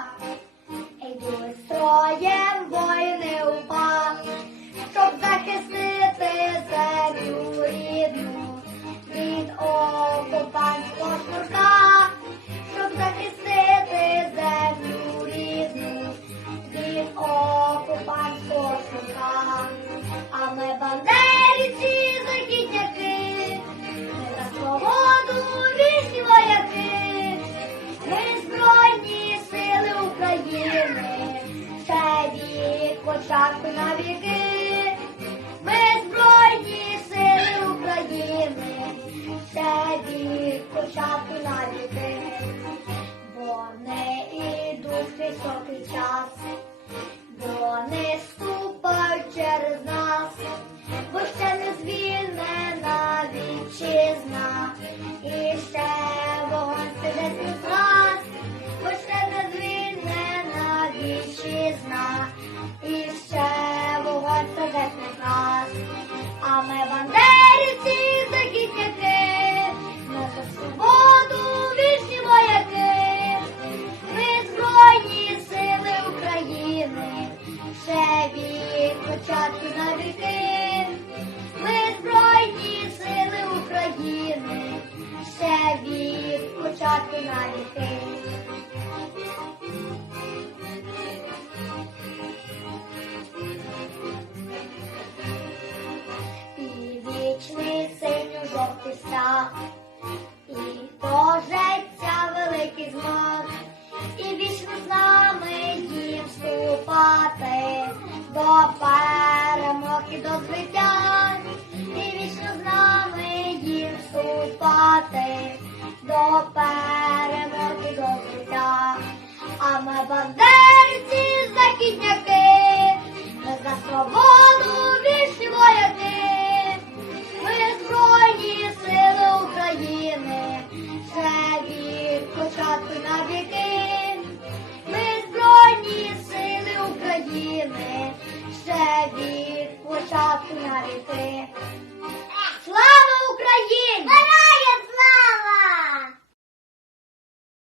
lá. так навіки, ми збройні сили України, тебі початку навіки, бо не йдуть високий час, бо не ступають через нас, бо ще не звільнена вітчизна, і ще вогонь сиде з нас, бо ще не звільнена вітчизна. Ми бандерівці захисники, ми за свободу вічні вояки, ми збройні сили України, ще від початку на віки, ми збройні сили України, ще від початку на і дожеться великий змаг, і вічно з нами їм вступати до перемог і до звиття, і вічно з нами їм вступати до перемог і до звиття. А ми бандерці західняки, ми за свободу України, ще від початку на віки. Слава Україні!